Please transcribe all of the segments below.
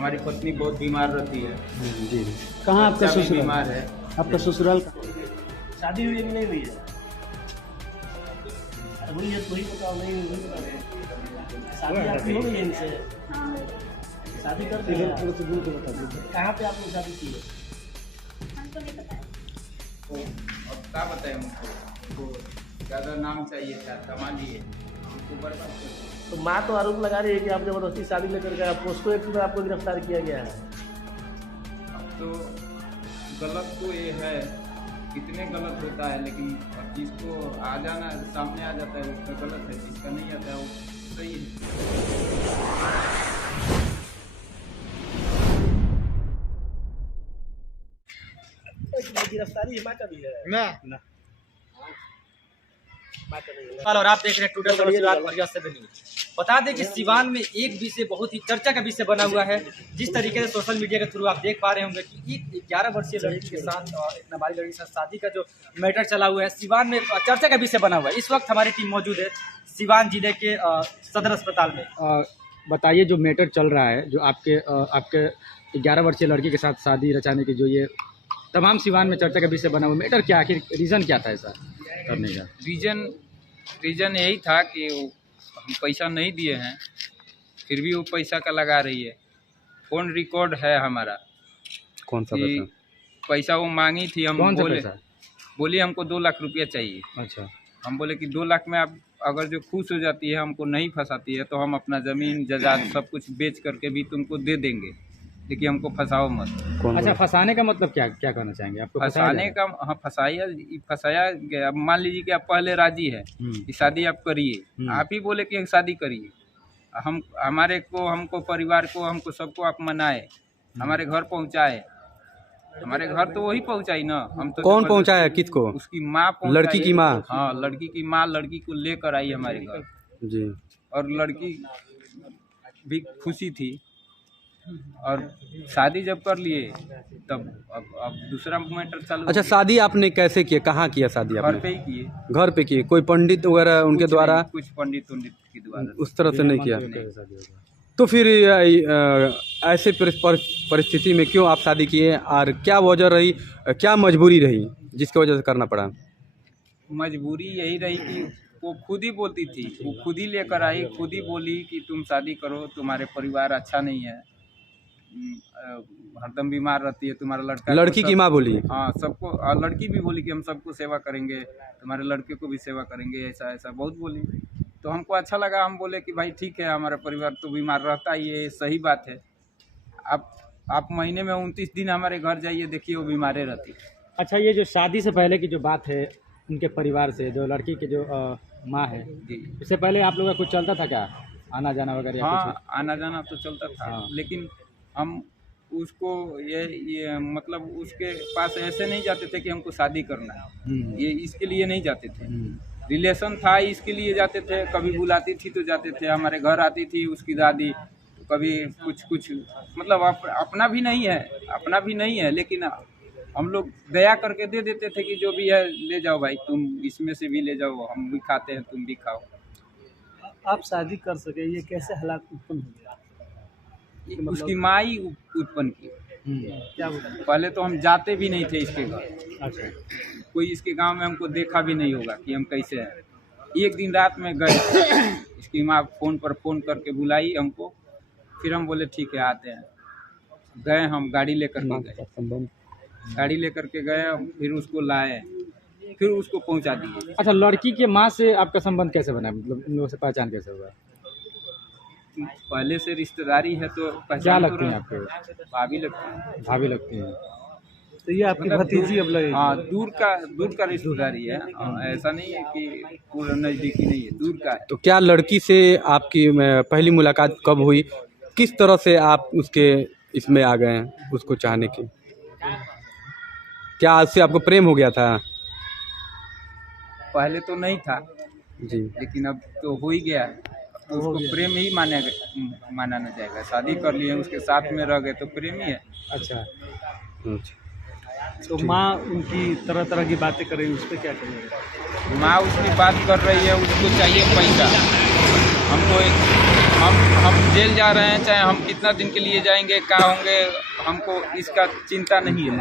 हमारी पत्नी बहुत बीमार रहती है। जी। कहाँ आपका बच्चा भी ससुराल? बीमार है। आपका ससुराल कहाँ? शादी हुई है कि नहीं हुई है? हुई है तो ही बताओ, नहीं हुई बता रहे। शादी आपकी हो गई है इनसे? शादी कर दी है? थोड़ा सा दूर के बता दीजिए। कहाँ पे आपने शादी की है? तो अब क्या बताएं हमको, ज़्यादा नाम चाहिए था, कमा लिए, हमको बर्बाद कर दिया। तो माँ तो आरोप लगा रही है कि आप जबरदस्ती शादी लेकर गए, पोस्को एक्ट में आपको गिरफ्तार किया गया है। अब तो गलत तो ये है, कितने गलत होता है, लेकिन अब जिसको आ जाना सामने आ जाता है उसका गलत है, जिसका नहीं आता है वो सही है। गिरफ्तारी हिमा का भी है? ना और आप देख रहे हैं टुडे बढ़िया से बनी। बता दें कि सिवान में एक विषय बहुत ही चर्चा का विषय बना हुआ है। जिस तरीके से सोशल मीडिया के थ्रू आप देख पा रहे होंगे कि एक 11 वर्षीय लड़की के साथ और एक नाबालिग लड़की के साथ शादी का जो मैटर चला हुआ है सिवान में चर्चा का विषय बना हुआ है। इस वक्त हमारी टीम मौजूद है सिवान जिले के सदर अस्पताल में। बताइए जो मैटर चल रहा है, जो आपके 11 वर्षीय लड़की के साथ शादी रचाने की जो ये तमाम सिवान में चर्चा का विषय बना हुआ, मैटर क्या, आखिर रीज़न क्या था ऐसा करने का? रीजन यही था कि हम पैसा नहीं दिए हैं, फिर भी वो पैसा का लगा रही है। फोन रिकॉर्ड है हमारा। कौन सा पैसा? पैसा वो मांगी थी, हम कौन सा पैसा? बोली हमको 2 लाख रुपया चाहिए। अच्छा। हम बोले कि 2 लाख में आप अगर जो खुश हो जाती है, हमको नहीं फंसाती है, तो हम अपना ज़मीन जायदाद सब कुछ बेच करके भी तुमको दे देंगे, लेकिन हमको फंसाओ मत। अच्छा, फंसाने का मतलब क्या कहना चाहेंगे? आपको फंसाने का, हाँ, फंसाया गया। अब मान लीजिए कि आप पहले राजी है कि शादी आप करिए, आप ही बोले कि शादी करिए, हमको परिवार को, हमको सबको आप मनाए, हमारे घर पहुंचाए। हमारे घर तो वही पहुंचाई ना। हम तो कौन पहुंचाया? किसको? उसकी माँ, लड़की की माँ? हाँ, लड़की की माँ लड़की को लेकर आई हमारे घर जी। और लड़की भी खुशी थी। और शादी जब कर लिए तब अब दूसरा मैटर चालू। अच्छा, शादी आपने कैसे किया, कहाँ किया शादी घर आपने? पे ही किए। घर पे किए? कोई पंडित वगैरह उनके द्वारा? कुछ पंडित के द्वारा उस तरह से नहीं किया? तो फिर ऐसे परिस्थिति में क्यों आप शादी किए, और क्या वजह रही, क्या मजबूरी रही जिसकी वजह से करना पड़ा? मजबूरी यही रही कि वो खुद ही बोलती थी, वो खुद ही लेकर आई, खुद ही बोली कि तुम शादी करो, तुम्हारे परिवार अच्छा नहीं है, हरदम बीमार रहती है, तुम्हारा लड़का। लड़की की माँ बोली? हाँ, सबको। और लड़की भी बोली कि हम सबको सेवा करेंगे, तुम्हारे लड़के को भी सेवा करेंगे, ऐसा ऐसा बहुत बोली। तो हमको अच्छा लगा, हम बोले कि भाई ठीक है, हमारा परिवार तो बीमार रहता ही है, सही बात है। आप महीने में 29 दिन हमारे घर जाइए, देखिए वो बीमारे रहती है। अच्छा, ये जो शादी से पहले की जो बात है उनके परिवार से, जो लड़की के जो माँ है जी, उससे पहले आप लोगों का कुछ चलता था क्या, आना जाना वगैरह या हाँ, कुछ? आना जाना तो चलता था। हाँ। लेकिन हम उसको ये मतलब उसके पास ऐसे नहीं जाते थे कि हमको शादी करना है, ये इसके लिए नहीं जाते थे। रिलेशन था इसके लिए जाते थे। कभी बुलाती थी तो जाते थे, हमारे घर आती थी उसकी दादी, कभी कुछ मतलब अपना भी नहीं है, लेकिन हम लोग दया करके दे देते थे कि जो भी है ले जाओ भाई, तुम इसमें से भी ले जाओ, हम भी खाते हैं, तुम भी खाओ। आप शादी कर सके, ये कैसे हालात उत्पन्न हो गया? उसकी माँ ही उत्पन्न की। क्या बोला? पहले तो हम जाते भी नहीं थे इसके घर। अच्छा। कोई इसके गांव में हमको देखा भी नहीं होगा कि हम कैसे हैं। एक दिन रात में गए, इसकी माँ फोन करके बुलाई हमको, फिर हम बोले ठीक है आते हैं। गए, हम गाड़ी लेकर के गए, फिर उसको लाए, फिर उसको पहुंचा दिए। अच्छा, लड़की के माँ से आपका संबंध कैसे बना, मतलब इन लोगों से पहचान कैसे हुआ? पहले से रिश्तेदारी है तो क्या पहचान लगती हैं तो आपको? भाभी लगती है। भाभी लगती हैं। तो ये आपकी मतलब भतीजी अब लगेगी? हाँ, दूर का रिश्तेदारी है। ऐसा नहीं है कि पूरा नज़दीकी नहीं है, दूर का है। तो क्या लड़की से आपकी पहली मुलाकात कब हुई, किस तरह से आप उसके इसमें आ गए हैं, उसको चाहने की? क्या उससे आपको प्रेम हो गया था? पहले तो नहीं था जी। लेकिन अब तो हो ही गया है, तो उसको प्रेम ही माना न जाएगा। शादी कर लिए, उसके साथ में रह गए तो प्रेम ही है। अच्छा। तो माँ उनकी तरह की बातें कर रही है, उस पर क्या करेंगे? माँ उसकी बात कर रही है, उसको चाहिए पैसा। हमको एक हम जेल जा रहे हैं, चाहे हम कितना दिन के लिए जाएंगे, कहाँ होंगे, हमको इसका चिंता नहीं है।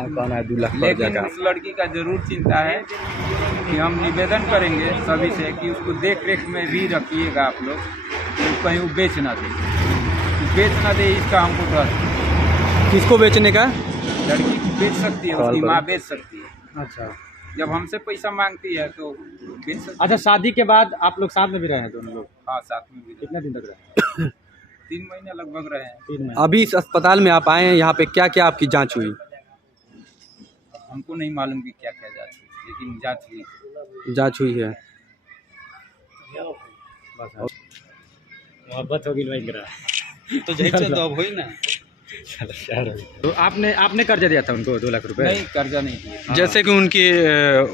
लेकिन उस लड़की का जरूर चिंता है कि हम निवेदन करेंगे सभी से कि उसको देख रेख में भी रखिएगा आप लोग, तो कहीं वो बेच ना दे, इसका हमको डर है। किसको बेचने का? लड़की बेच सकती है, उसकी माँ बेच सकती है। अच्छा, जब हमसे पैसा मांगती है तो बेच सकती है। अच्छा, शादी के बाद आप लोग साथ में भी रहे हैं दोनों लोग? हाँ, साथ में भी। कितने दिन तक रहे? 3 महीने लगभग रहे हैं। 3 महीने। अभी इस अस्पताल में आप आए हैं, यहाँ पे क्या क्या आपकी जांच हुई? हमको नहीं मालूम कि क्या क्या जांच हुई, लेकिन जांच हुई। जांच हुई है। मोहब्बत होगी नहीं करा तो जैसे तो अब हुई ना। तो आपने कर्जा दिया था उनको 2 लाख रुपए? नहीं, कर्जा नहीं दिया। जैसे कि उनकी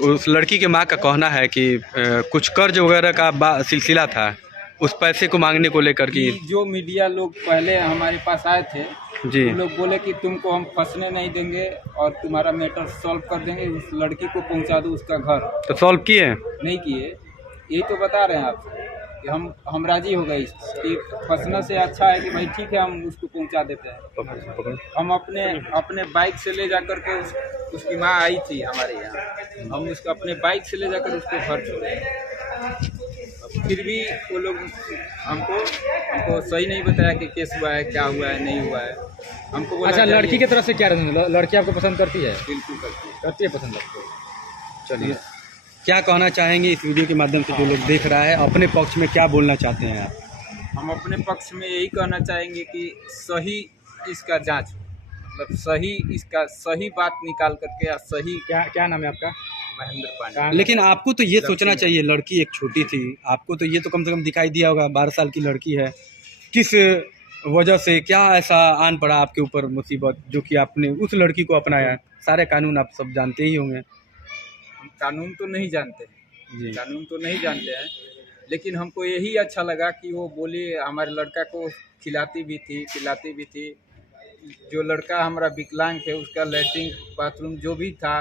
उस लड़की के माँ का कहना है कि कुछ कर्ज वगैरह का सिलसिला था, उस पैसे को मांगने को लेकर कि जो मीडिया लोग पहले हमारे पास आए थे जी, वो लोग बोले कि तुमको हम फंसने नहीं देंगे और तुम्हारा मैटर सॉल्व कर देंगे, उस लड़की को पहुंचा दो उसका घर। तो सॉल्व किए? नहीं किए, यही तो बता रहे हैं आपसे कि हम राजी हो गए कि फंसने से अच्छा है कि भाई ठीक है, हम उसको पहुंचा देते हैं। हम अपने बाइक से ले जाकर के उसकी माँ आई थी हमारे यहाँ, हम उसको अपने बाइक से ले जाकर उसको घर छोड़े। फिर भी वो लोग हमको सही नहीं बताया कि केस हुआ है, क्या हुआ है, नहीं हुआ है। हमको बोला अच्छा, लड़की की तरफ से क्या रहता? लड़की आपको पसंद करती है? बिल्कुल करती है पसंद आपको। चलिए, क्या कहना चाहेंगे इस वीडियो के माध्यम से जो लोग देख रहा है, अपने पक्ष में क्या बोलना चाहते हैं आप? हम अपने पक्ष में यही कहना चाहेंगे कि सही इसका जांच हो, मतलब सही बात निकाल करके या सही। क्या नाम है आपका? महेंद्र पांडे। लेकिन आपको तो ये सोचना चाहिए, लड़की एक छोटी थी, आपको तो ये तो कम से कम दिखाई दिया होगा 12 साल की लड़की है, किस वजह से क्या ऐसा आन पड़ा आपके ऊपर मुसीबत जो कि आपने उस लड़की को अपनाया? सारे कानून आप सब जानते ही होंगे। हम कानून तो नहीं जानते जी, कानून तो नहीं जानते हैं, लेकिन हमको यही अच्छा लगा कि वो बोली, हमारे लड़का को खिलाती भी थी, पिलाती भी थी। जो लड़का हमारा विकलांग है उसका लैट्रिन बाथरूम जो भी था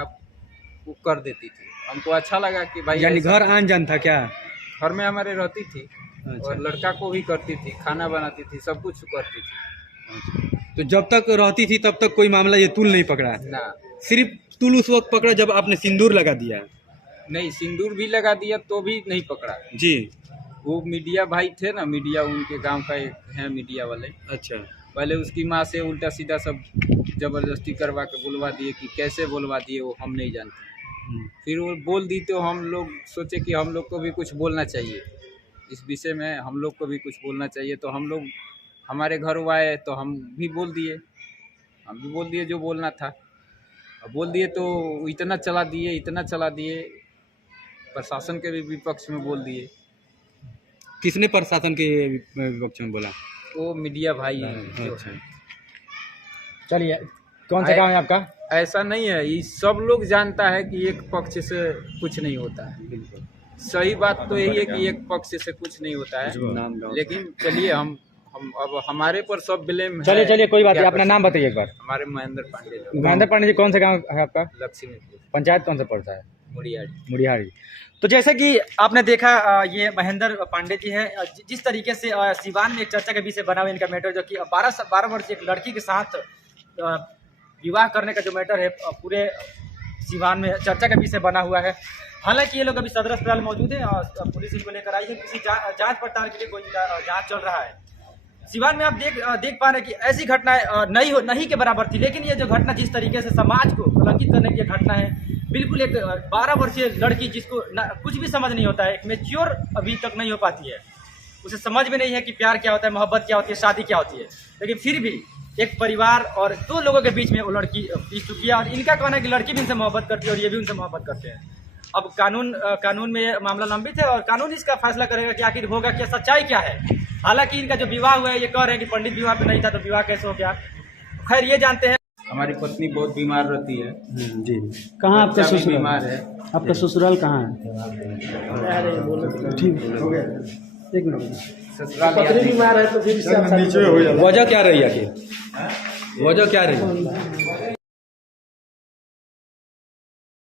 वो कर देती थी। हमको अच्छा लगा कि भाई, यानी घर आन जान था क्या? घर में हमारे रहती थी। अच्छा। और लड़का को भी करती थी, खाना बनाती थी, सब कुछ करती थी। तो जब तक रहती थी तब तक कोई मामला ये तूल नहीं पकड़ा? ना, सिर्फ तूल उस वक्त पकड़ा जब आपने सिंदूर लगा दिया? नहीं, सिंदूर भी लगा दिया तो भी नहीं पकड़ा जी। वो मीडिया भाई थे ना, मीडिया उनके गांव का एक है मीडिया वाले, अच्छा, पहले उसकी माँ से उल्टा सीधा सब जबरदस्ती करवा के बुलवा दिए। कि कैसे बुलवा दिए वो हम नहीं जानते। फिर वो बोल दी तो हम लोग सोचे कि हम लोग को भी कुछ बोलना चाहिए इस विषय में, हम लोग को भी कुछ बोलना चाहिए। तो हम लोग, हमारे घर वो आए तो हम भी बोल दिए जो बोलना था। अब बोल दिए तो इतना चला दिए, प्रशासन के भी विपक्ष में बोल दिए। किसने प्रशासन के विपक्ष में बोला? वो मीडिया भाई है जो अच्छा। है। चलिए, कौन सा गाँव है आपका? ऐसा नहीं है, ये सब लोग जानता है कि एक पक्ष से कुछ नहीं होता है। बिल्कुल सही बात तो यही है कि एक पक्ष से कुछ नहीं होता है। लेकिन चलिए, हम अब हमारे पर सब ब्लेम है। चलिए, कोई बात नहीं। अपना नाम बताइए एक बार। हमारे महेंद्र पांडे। महेंद्र पांडे जी, कौन सा गाँव है आपका? लक्ष्मीपुर, पंचायत कौन सा पड़ता है? मुड़ियाड़ी। तो जैसे कि आपने देखा, ये महेंद्र पांडे जी है। जिस तरीके से सिवान में एक चर्चा के विषय बना हुआ इनका मैटर, जो कि 12 वर्ष एक लड़की के साथ विवाह करने का जो मैटर है, पूरे सिवान में चर्चा का विषय बना हुआ है। हालांकि ये लोग अभी सदर अस्पताल मौजूद हैं और पुलिस इनको लेकर आई है। किसी जांच पड़ताल के लिए कोई जांच चल रहा है। सिवान में आप देख पा रहे हैं कि ऐसी घटनाएं नहीं के बराबर थी। लेकिन ये जो घटना जिस तरीके से समाज को कलंकित करने की घटना है, बिल्कुल एक 12 वर्षीय लड़की जिसको कुछ भी समझ नहीं होता है, एक मैच्योर अभी तक नहीं हो पाती है, उसे समझ में नहीं है कि प्यार क्या होता है, मोहब्बत क्या होती है, शादी क्या होती है। लेकिन फिर भी एक परिवार और 2 लोगों के बीच में वो लड़की पीस चुकी है। और इनका कहना है कि लड़की भी उनसे मोहब्बत करती है और ये भी उनसे मोहब्बत करते हैं। अब कानून में ये मामला लंबित है और कानून इसका फैसला करेगा कि आखिर होगा क्या, सच्चाई क्या है। हालांकि इनका जो विवाह हुआ है, ये कह रहे हैं कि पंडित विवाह पे नहीं था, तो विवाह कैसे हो गया। खैर, ये जानते हैं। हमारी पत्नी बहुत बीमार रहती है जी। कहाँ आपका बच्चा भी ससुराल? बीमार है। आपका ससुराल कहाँ है? ठीक हो गया, एक मिनट। ससुराल पत्नी बीमार है तो फिर इससे वजह क्या रही आखिर? वजह क्या रही?